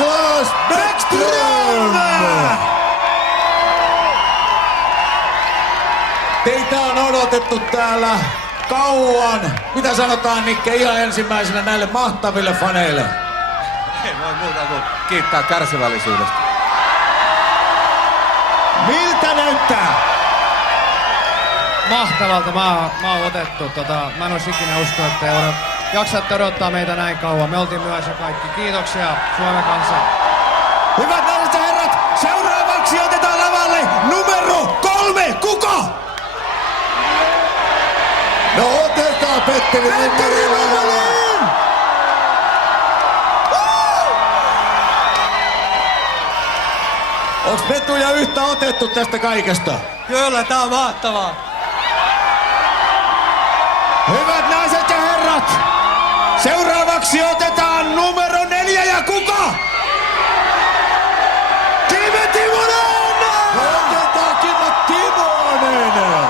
Niklas Bäckström! Teitä on odotettu täällä kauan. Mitä sanotaan, Nikke, ihan ensimmäisenä näille mahtaville faneille? Ei voi muuta kuin kiittää kärsivällisyydestä. Miltä näyttää? Mahtavalta. Mä oon otettu. Mä en ois ikinä uskonut, että jaksatte odottaa meitä näin kauan. Me oltiin myöhässä kaikki. Kiitoksia Suomen kanssa. Hyvät naiset ja herrat, seuraavaksi otetaan lavalle numero 3. Kuka? No otetaan Petteri lavalle. Onks Pettuja yhtä otettu tästä kaikesta? Kyllä, tää on mahtavaa. Hyvät naiset ja herrat, seuraavaksi otetaan numero 4 ja kuka? Kimmo Timonen! Otetaan Kimmo Timonen!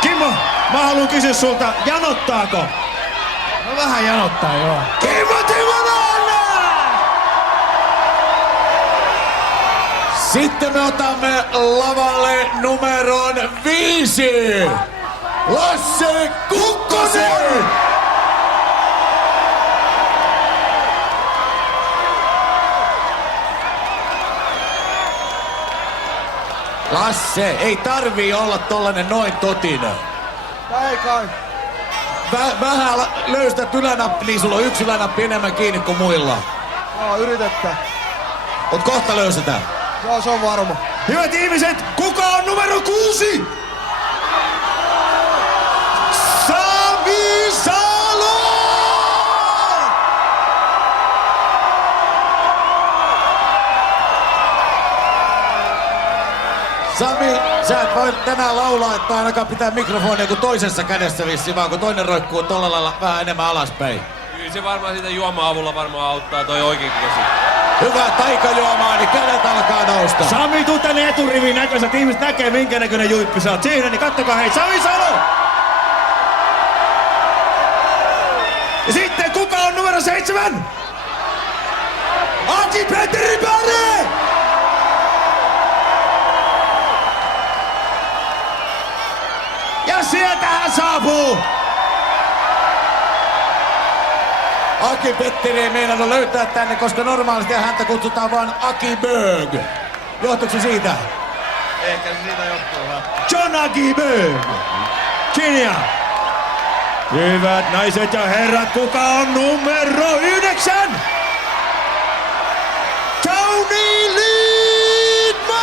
Kimmo, mä haluan kysyä sulta, janottaako? No vähän janottaa, joo. Kimmo Timonen! Sitten me otamme lavalle numeron 5. Lasse Kukkosen! Lasse, ei tarvii olla tollanen noin totinen. Ei kai. Vähän löystät ylänappi, niin sulla on yksi ylänappi enemmän kiinni kuin muilla. Joo, yritetään. Mut kohta löysetään. Joo, se on varma. Hyvät ihmiset, kuka on numero 6? Sami Salo! Sami, sä et voi tänään laulaa, että ainakaan pitää mikrofonia kuin toisessa kädessä vissiin, vaan kun toinen roikkuu tolla lailla vähän enemmän alaspäin. Kyllä se varmaan siitä juoma-avulla varmaan auttaa toi oikein käsi. Hyvää taikajuomaa, niin kädet alkaa nousta. Sami, tuu tänne eturiviin näköiset. Ihmiset näkee, minkä näköinen juippi sä oot siinä, niin kattokaa hei, Sami Salo! Ja sitten kuka on numero 7? Aki Petteri Päre! Ja sieltä hän saapuu! Aki Petteri ei meinannut löytää tänne, koska normaalisti häntä kutsutaan vaan Aki Bög. Johtuuko se siitä? Ehkä se siitä johtuu. John Aki Bög! Kinja! Hyvät naiset ja herrat, kuka on numero 9? Tony Lidman!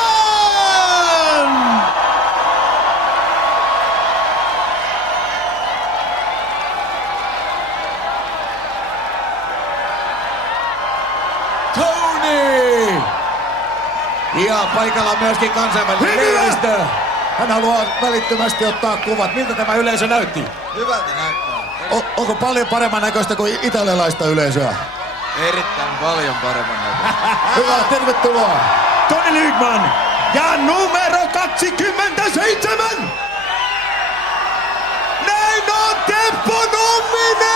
Tony! Ja paikalla on myöskin kansainvälinen lehdistö. Hän haluaa välittömästi ottaa kuvat. Miltä tämä yleisö näytti? Hyvältä näyttää. Onko paljon paremman näköistä kuin italialaista yleisöä? Erittäin paljon paremman näköistä. Hyvä, tervetuloa! Tony Lidman! Ja numero 27! Näin on Teppo Numminen!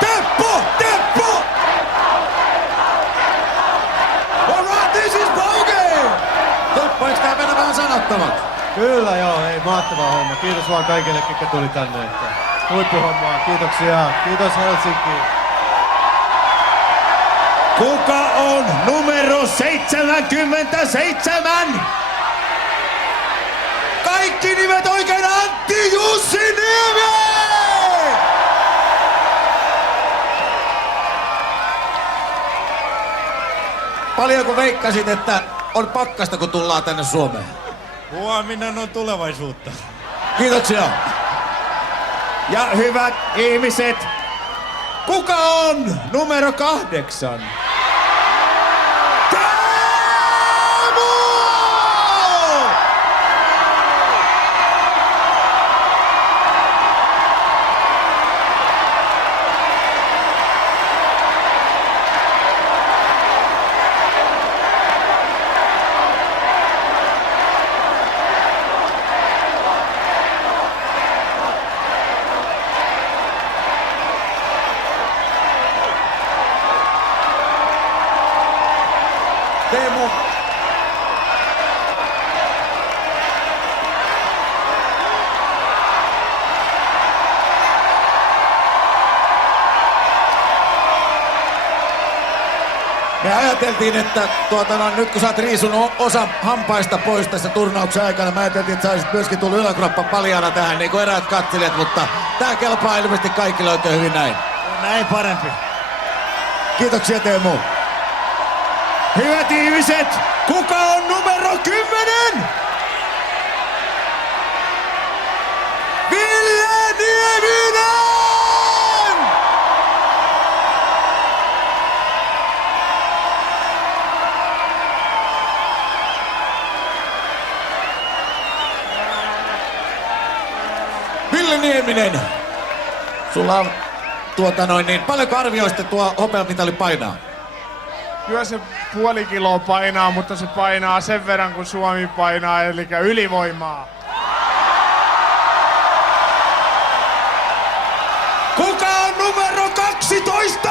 Teppo! Teppo! All right, this is bogey! Teppo, eikö tää mennä vähän sanattomat? Kyllä joo, ei mahtava homma. Kiitos vaan kaikille, ketkä tuli tänne. Että huippuhommaa. Kiitoksia. Kiitos Helsinki. Kuka on numero 77? Kaikki nimet oikein, Antti Jussi Niemi! Paljonko veikkasit, että on pakkasta, kun tullaan tänne Suomeen? Huominen on tulevaisuutta. Kiitoksia. Ja hyvät ihmiset, kuka on numero 8? Teemu! Me ajateltiin, että nyt kun sä oot riisunut osa hampaista pois tässä turnauksen aikana, mä ajateltiin, että sä olisit myöskin tullut yläkroppa paljaana tähän, niin kuin eräät katselijat, mutta tää kelpaa ilmeisesti kaikille oikein hyvin näin. Näin parempi. Kiitoksia Teemu. Hyvät ihmiset, kuka on numero 10? Ville Nieminen! Ville Nieminen! Sulla on paljonko arvioisitte tuo hopeamitali painaa? Kyllä se puoli kiloa painaa, mutta se painaa sen verran kuin Suomi painaa, eli ylivoimaa. Kuka on numero 12?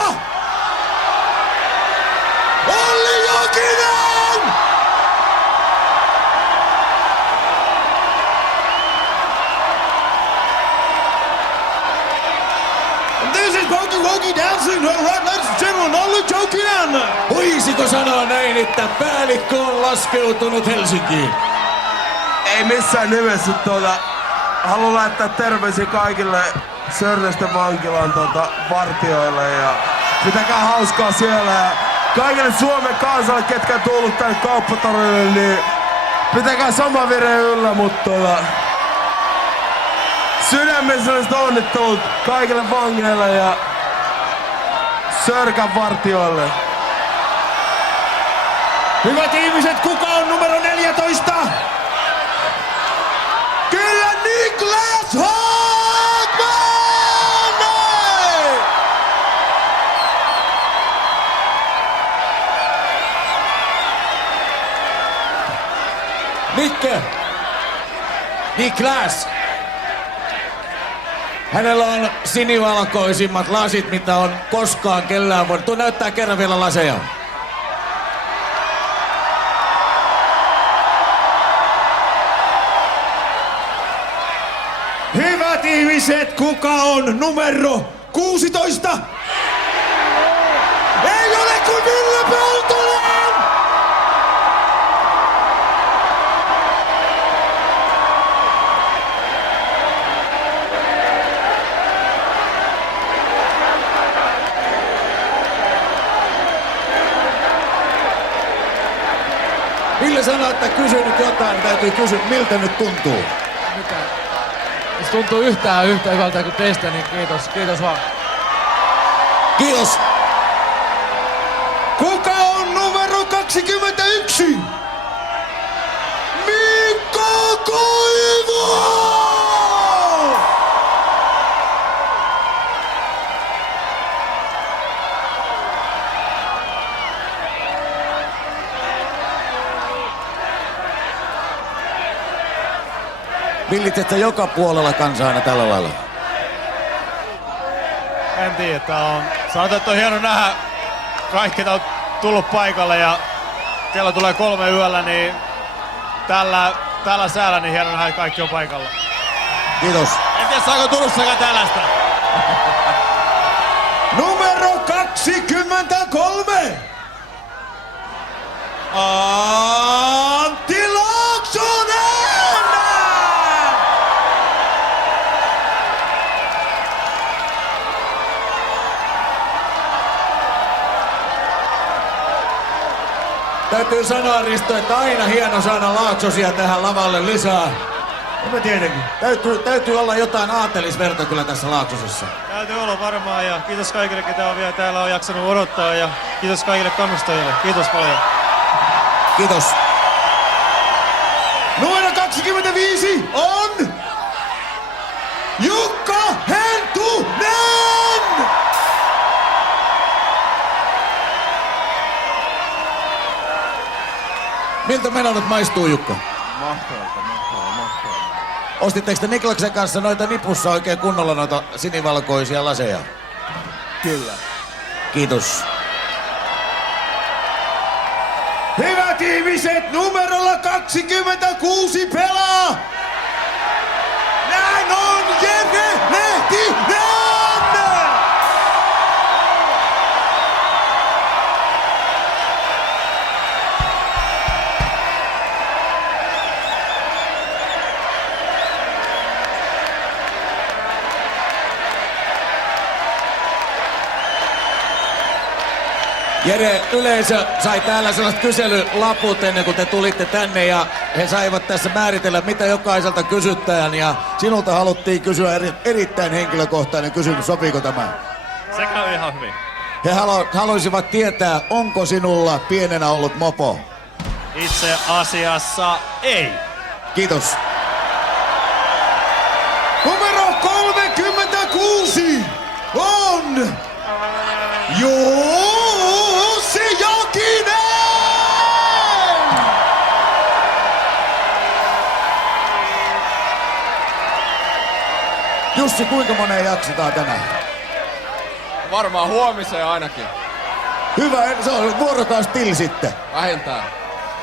Olli Jokinen! This is Pokey dancing, alright, ladies and gentlemen, Olli Jokinen! Voisiko sanoa näin, että päällikkö on laskeutunut Helsinkiin? Ei missään nimessä haluan laittaa terveisiä kaikille Sörnäisten vankilan vartijoille ja pitäkää hauskaa siellä ja kaikille Suomen kansalle, ketkä on tullut tänne kauppatorille, niin pitäkää sama vire yllä, mutta sydämelliset onnittelut kaikille vangeille ja Sörkän vartijoille. Hyvät ihmiset, kuka on numero 14? Kyllä Niklas Hagman! Niklas! Hänellä on sinivalkoisimmat lasit, mitä on koskaan kellään voinut. Tuo näyttää kerran vielä laseja. Hyvät ihmiset, kuka on numero 16? Ei ole kuin Ville Peltonen! Ville sanoi, että kysy nyt jotain, täytyy kysyä, miltä nyt tuntuu. Mitä? Jos tuntuu yhtään yhtä hyvältä kuin teistä, niin kiitos vaan. Kiitos. Kuka on numero 21? Mikko Koivu! Villitsetsä joka puolella kansaa aina tällä lailla? En tiedä, sanotaan, että on hieno nähdä kaikki, on tullut paikalle ja kello tulee 3 yöllä, niin tällä säällä niin hieno nähdä, että kaikki on paikalla. Kiitos. En tiedä, saako Turussakaan tällaista. Numero 23! Antti Laaksonen! Täytyy sanoa, Risto, että aina hieno saada Laaksosia tähän lavalle lisää. Mä tietenkin. Täytyy olla jotain aatelisverta kyllä tässä Laaksosessa. Täytyy olla varmaan ja kiitos kaikille, ketä on vielä täällä on jaksanut odottaa ja kiitos kaikille kannustajille. Kiitos paljon. Kiitos. Numero 25 on Jukka Hentunen! Miltä meno nyt maistuu, Jukka? Mahtavalta. Ostitteko te Niklaksen kanssa noita nipussa oikein kunnolla noita sinivalkoisia laseja? Kyllä. Kiitos. Hyvät ihmiset, numerolla 26 pelaa! Näin on Jere Lehtinen! Jere, yleisö sai täällä sellaiset kyselylaput ennen kuin te tulitte tänne ja he saivat tässä määritellä, mitä jokaiselta kysyttäjän ja sinulta haluttiin kysyä erittäin henkilökohtainen kysymys. Sopiiko tämä? Se käy ihan hyvin. He haluaisivat tietää, onko sinulla pienenä ollut mopo? Itse asiassa ei. Kiitos. Numero 36 on Jussi Jokinen! Jussi, kuinka moneen jaksetaan tänään? Varmaan huomiseen ainakin. Hyvä, se on vuorokaus till sitten. Vähintään.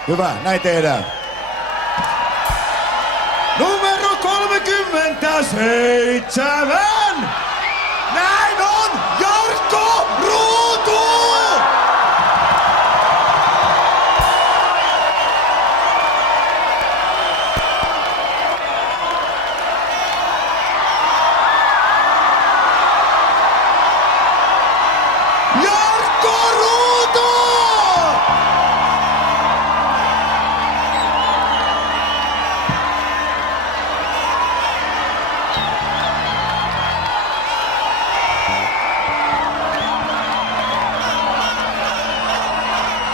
Hyvä, näin tehdään. Numero 37! Näin on Jarkko Ruutu! Jarkko Ruutu!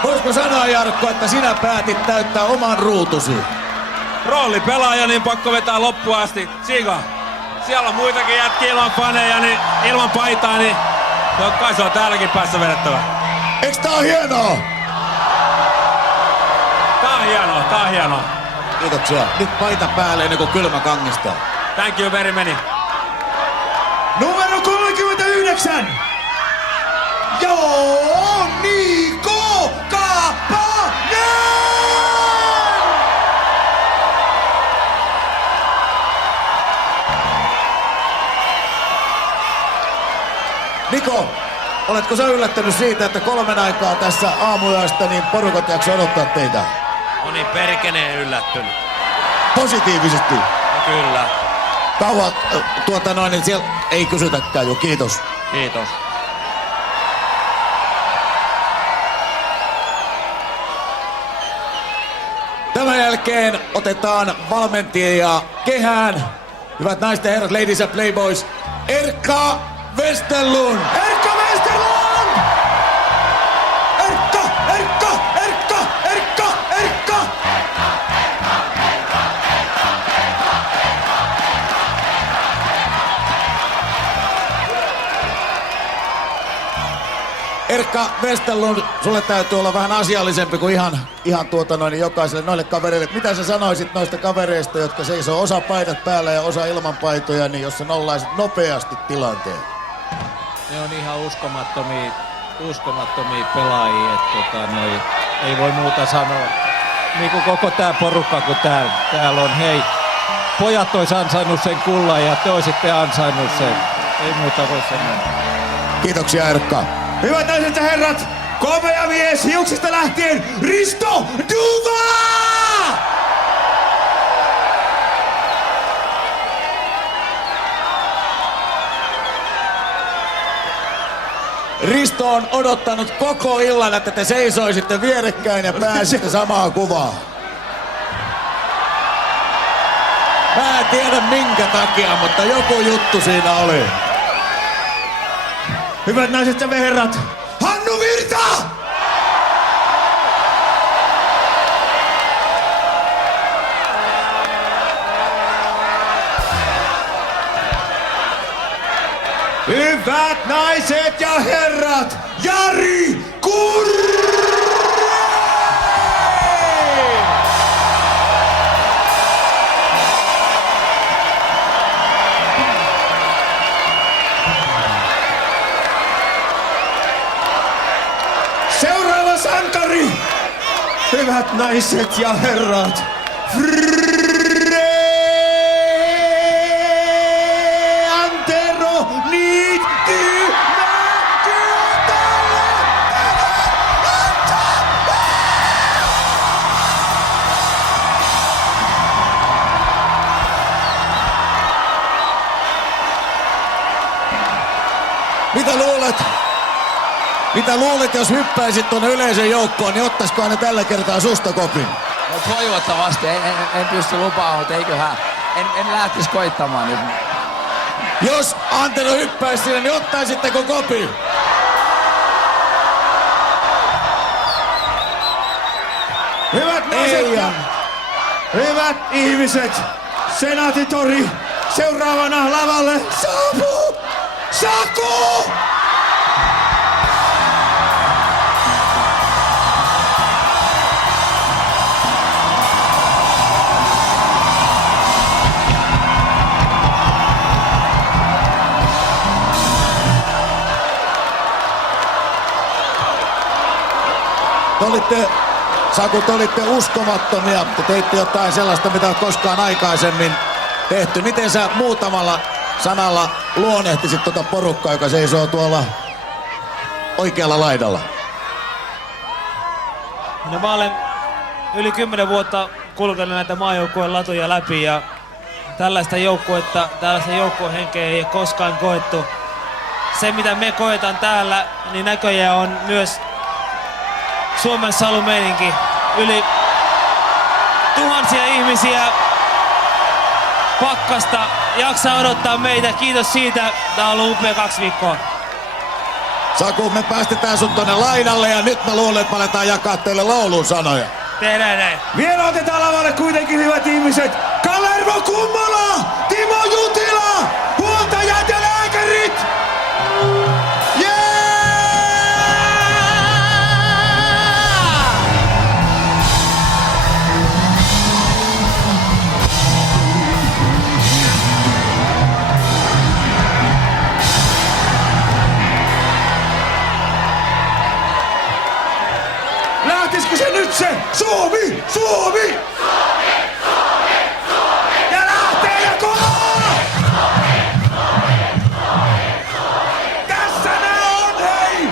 Voisiko sanoa, Jarkko, että sinä päätit täyttää oman ruutusi? Roolipelaaja, niin pakko vetää loppuun asti. Siika, siellä on muitakin jätkiä ilman faneja, niin ilman paitaa, niin kai se on täälläkin päässä vedettävä. Eiks tää on hienoa? Tää on hienoa, tää on hienoa. Kiitoksia. Nyt paita päälle ennen kuin kylmä kangistaa. Thank you very many. Numero 39! Joo, Niko Kapanen! Niko, oletko sä yllättynyt siitä, että 3 aikaa tässä aamuyöstä niin porukat jakso odottaa teitä? Moni perkeneen yllättynyt. Positiivisesti. No kyllä. Kauan, niin siellä ei kysytäkään jo, kiitos. Kiitos. Tämän jälkeen otetaan valmentajia kehään. Hyvät naiset ja herrat, ladies and playboys, Erkka Westerlund! Erkka Westerlund! Erkka, Erkka, Erkka, Erkka, Erkka! Erkka Westerlund, sulle täytyy olla vähän asiallisempi kuin ihan jokaiselle noille kavereille. Mitä sä sanoisit noista kavereista, jotka seisoo osa paidat päällä ja osa ilman paitoja, niin jos sä nollaisit nopeasti tilanteen? Ne on ihan uskomattomia pelaajia, että ei voi muuta sanoa. Niin kuin koko tää porukka, kun täällä on, hei, pojat ois ansainnut sen kullan ja te oisitte ansainnut sen. Ei muuta voi sanoa. Kiitoksia, Erkka. Hyvät naiset ja herrat, komea mies hiuksista lähtien, Risto Duva! Risto on odottanut koko illan, että te seisoisitte vierekkäin ja pääsitte samaan kuvaan. Mä en tiedä minkä takia, mutta joku juttu siinä oli. Hyvät naiset ja herrat, Hannu Virta! Hyvät naiset ja herrat, Jari Kurri! Seuraava sankari! Hyvät naiset ja herrat, Antero Niittymäki! Mitä luulet? Mitä luulet, jos hyppäisit tuonne yleisön joukkoon, niin ottaisiko ne tällä kertaa susta kopin? No toivottavasti, en pysty lupaamaan, mutta eiköhän, en lähtisi koittamaan nyt. Jos Antero hyppäisi sinne, niin ottaisitteko kopin? Hyvät naiset ja hyvät ihmiset, Senaatitori seuraavana lavalle saapuu Saku! Saku, te olitte uskomattomia. Te teitte jotain sellaista, mitä on koskaan aikaisemmin tehty. Miten sä muutamalla sanalla luonnehtisit tuota porukkaa, joka seisoo tuolla oikealla laidalla? No mä olen yli 10 vuotta kulkenut näitä maajoukkueen latuja läpi ja tällaista joukkuehenkeä ei ole koskaan koettu. Se mitä me koetaan täällä, niin näköjään on myös Suomen salumeininki. Yli tuhansia ihmisiä pakkasta jaksaa odottaa meitä. Kiitos siitä. Tää on ollut upea 2 viikkoa. Saku, me päästetään sut tonne laidalle ja nyt mä luulen, että me aletaan jakaa teille laulun sanoja. Tehdään näin. Vielä otetaan lavalle kuitenkin hyvät ihmiset. Kalervo Kummola, Timo Jutila, huoltajat ja lääkärit! Lähtisikö se nyt se? Suomi! Suomi! Suomi! Suomi! Ja lähtee ja kovaa! Tässä nää on, hei!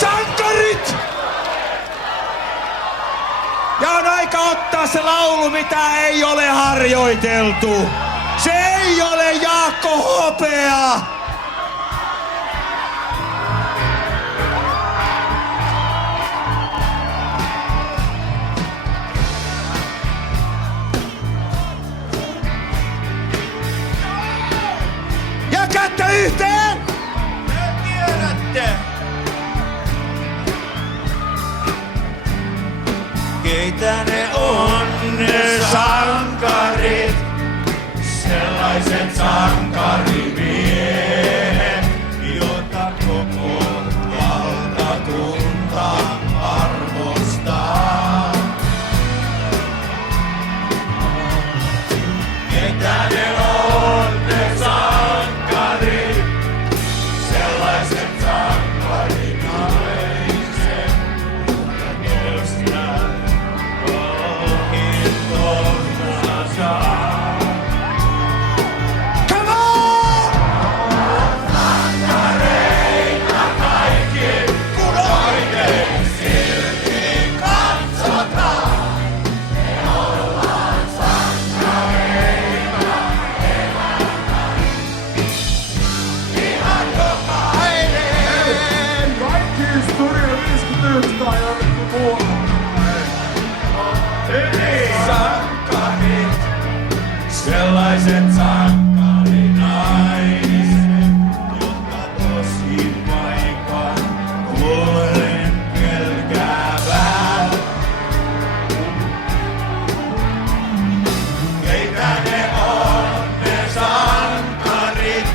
Sankarit! Ja on aika ottaa se laulu, mitä ei ole harjoiteltu. Se ei ole Jaakko Hopea! Kättä yhteen! Te tiedätte! Keitä ne on ne sankarit? Sellaiset sankarimiehet, jota koko valtakunta arvostaa. Keitä ne on ne sankarit? Sellaiset sankarinaiset, josta kohintonsa saa. Come on! Sankareita kaikki, kun oikein silmiin katsotaan. Me ollaan sankareita ihan jokainen. Kaikki historia 51 tai jonnekin muualle. Sankarit, sellaiset sankarinaiset, jotka tosin paikan kuolen pelkäävät. Keitä ne on ne sankarit,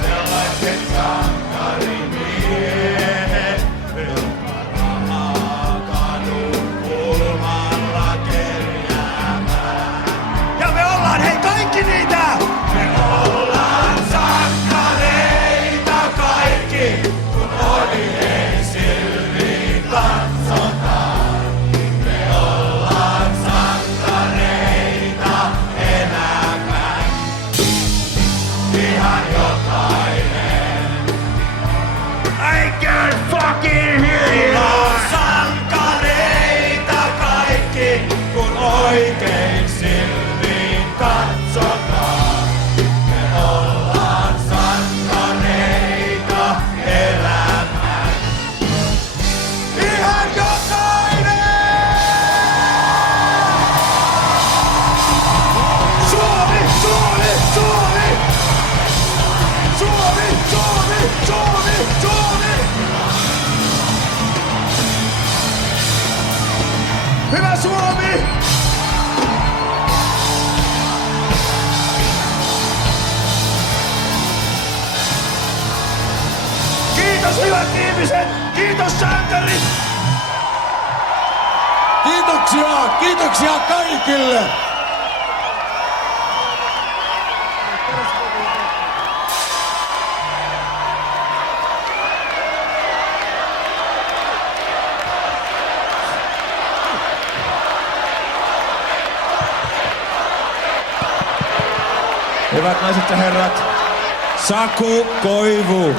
sellaiset sankarimiehet, jotka rahaa kadun kulmalla kerjäävät. Ja me ollaan hei kaikki niitä! Me ollaan sankareita kaikki, kun oikein silmiin katsotaan. Me ollaan sankareita elämän, ihan jokainen. I can't fucking hear you! Me ollaan sankareita kaikki, kun oikein silmiin katsotaan. Me ollaan sankareita Kiitoksia kaikille! Hyvät naiset ja herrat, Saku Koivu.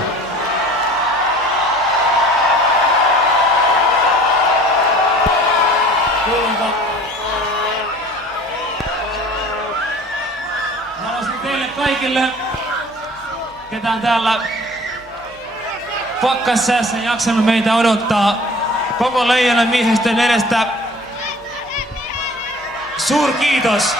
Haluaisin teille kaikille, ketä on täällä pakkassäässä jaksanut meitä odottaa, koko Leijonan miehistön edestä suurkiitos.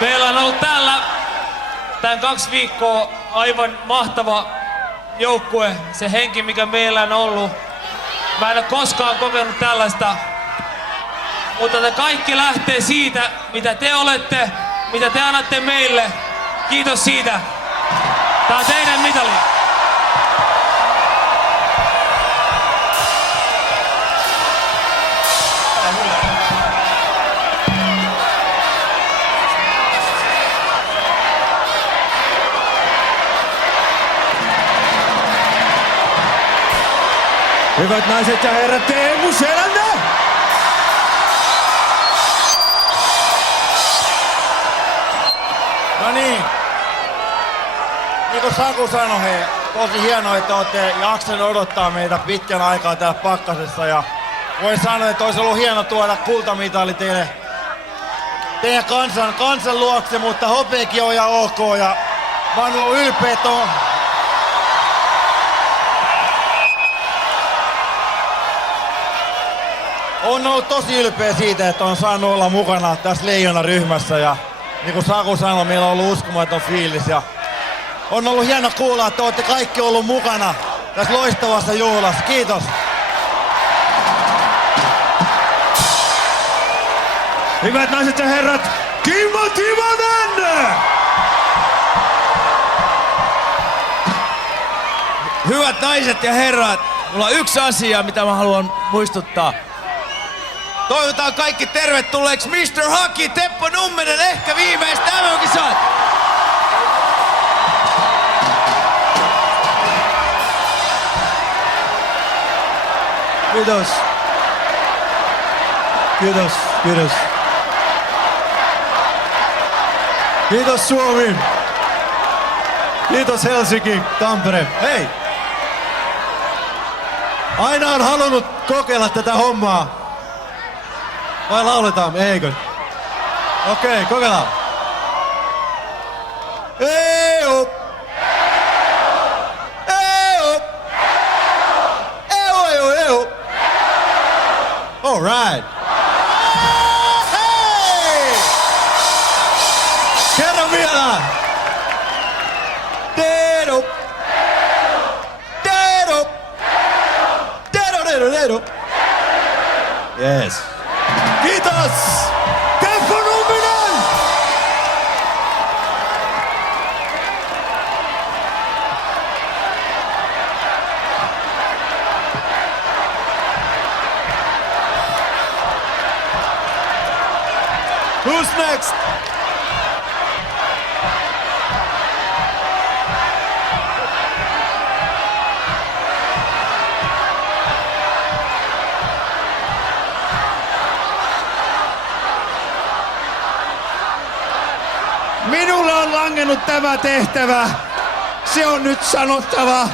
Meillä on ollut täällä tämän 2 viikkoa aivan mahtava joukkue, se henki mikä meillä on ollut. Mä en ole koskaan kokenut tällaista, mutta te kaikki lähtee siitä, mitä te olette, mitä te annatte meille. Kiitos siitä. Tää on teidän mitali. Hyvät naiset ja herrat, Teemu Selänne! No niin. Niin kuin Saku sanoi, hei, tosi hienoa, että olette jaksanut odottaa meitä pitkän aikaa täällä pakkasessa. Ja voin sanoa, että olisi ollut hieno tuoda kultamitali teidän kansan luokse, mutta hopeakin on ja ok. Ja mä oon ollut ylpeä, että on ollut tosi ylpeä siitä, että on saanut olla mukana tässä Leijona-ryhmässä ja niin kuin Saku sanoi, meillä on ollut uskomaton fiilis ja on ollut hieno kuulla, että olette kaikki ollut mukana tässä loistavassa juhlassa. Kiitos! Hyvät naiset ja herrat, Kimmo Timonen! Hyvät naiset ja herrat, mulla on yksi asia, mitä mä haluan muistuttaa. Toivotaan kaikki tervetulleeksi Mr. Haki, Teppo Numminen, ehkä viimeistä MM-kisat! Kiitos. Kiitos, kiitos. Kiitos Suomi. Kiitos Helsinki, Tampere. Hei! Aina on halunnut kokeilla tätä hommaa. Vai lauletaan, eikö? Okei, kokeillaan. Ei-o! Ei-o! Ei-o, ei-o, ei-o! All right. Hei! Kerran vielä! Dedo! Dedo! Dedo, dedo, dedo! Yes. Kiitos! Teppo Numminen! Who's next? Minulle on langennut tämä tehtävä. Se on nyt sanottava.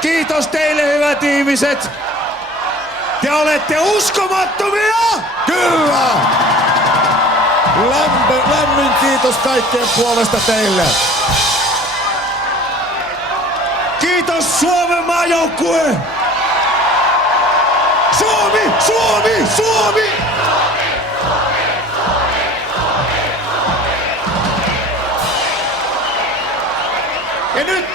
Kiitos teille, hyvät ihmiset. Te olette uskomattomia! Kyllä! Lämmin kiitos kaikkien puolesta teille. Kiitos Suomen maajoukkue! Suomi! Suomi! Suomi! Ja nyt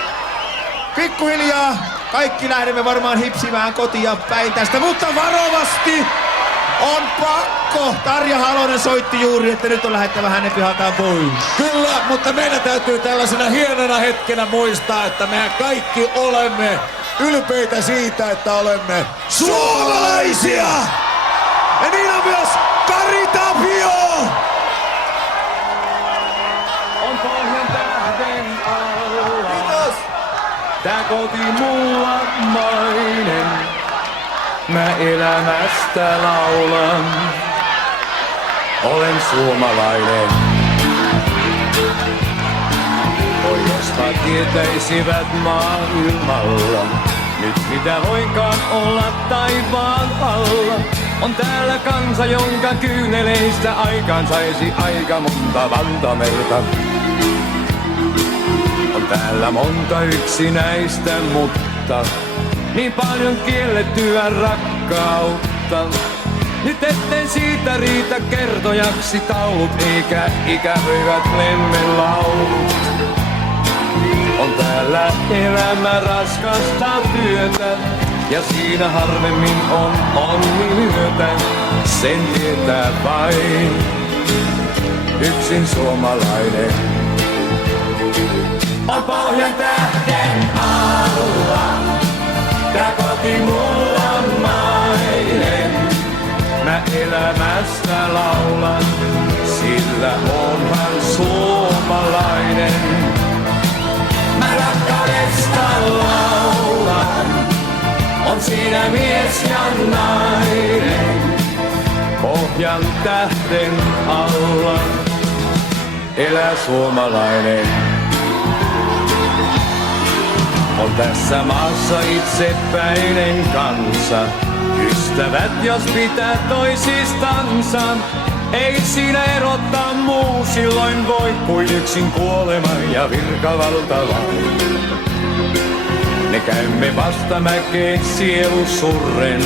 pikkuhiljaa kaikki lähdemme varmaan hipsimään kotia päin tästä, mutta varovasti on pakko. Tarja Halonen soitti juuri, että nyt on lähettävä hänen pihaltaan pois. Kyllä, mutta meidän täytyy tällaisena hienona hetkenä muistaa, että mehän kaikki olemme ylpeitä siitä, että olemme suomalaisia! Ja niin on myös Kari Tapio! On pohjan tähden alla. Kiitos! Tää koti mulla mainen. Mä elämästä laulan. Olen suomalainen. Oi jospa tietäisivät maailmalla. Nyt mitä voinkaan olla taivaan alla. On täällä kansa, jonka kyyneleistä aikaan saisi aika monta valtamerta. On täällä monta yksinäistä, mutta niin paljon kiellettyä rakkautta. Nyt ettei siitä riitä kertojaksi taulut, eikä ikävöivät lemmenlaulut. On täällä elämä raskasta työtä, ja siinä harvemmin on onni myötä. Sen tietää vain yksin suomalainen. On pohjan tähden alla, tää koti mulla mainen. Mä elämästä laulan, sillä onhan suomalainen. Mä rakkaudesta laulan, on siinä mies ja nainen. Pohjan tähden alla elää suomalainen. On tässä maassa itsepäinen kansa. Ystävät jos pitää toisistansa. Ei siinä erottaa muu silloin voi kuin yksin kuolema ja virkavalta vain. Ne käymme vasta mäkeen sielu surren,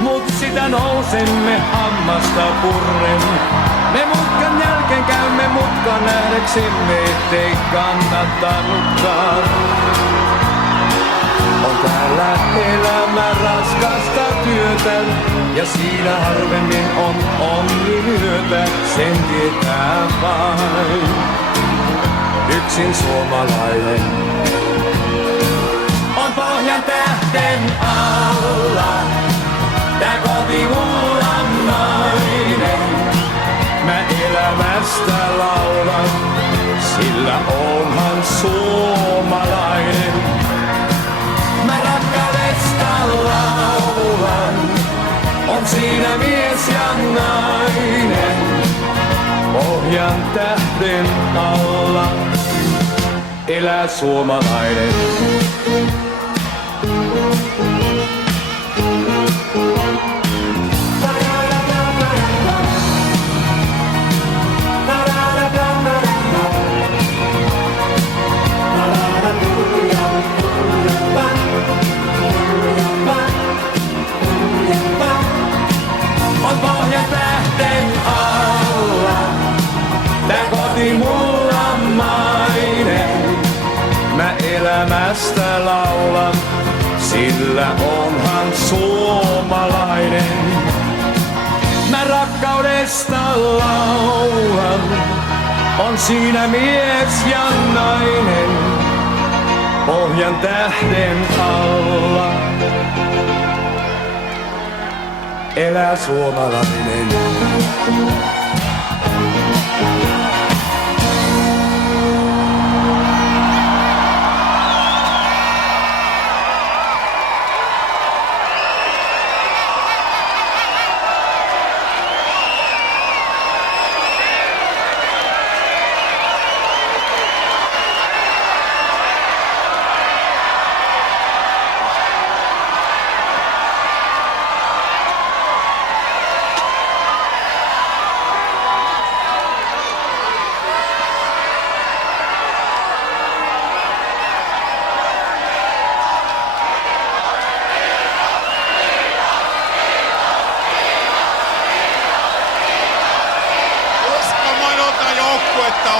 mut sitä nousemme hammasta purren. Me mutkan jälkeen käymme mutkan nähdäksemme, ettei kannattanutkaan. On täällä elämä raskasta työtä, ja siinä harvemmin on onni myötä. Sen tietää vain yksin suomalainen. On pohjan tähden alla, tää koti mulla nainen. Mä elämästä laulan, sillä onhan suomalainen. Mä rakkaudesta laulan, on siinä mies ja nainen. Pohjan tähden alla elää suomalainen. On pohjan tähden alla, tää koti mulla mainen. Mä elämästä laulan, sillä onhan suomalainen. Mä rakkaudesta laulan, on siinä mies ja nainen. Pohjan tähden alla elää suomalainen.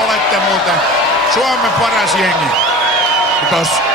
Olette muuten Suomen paras jengi. Kiitos.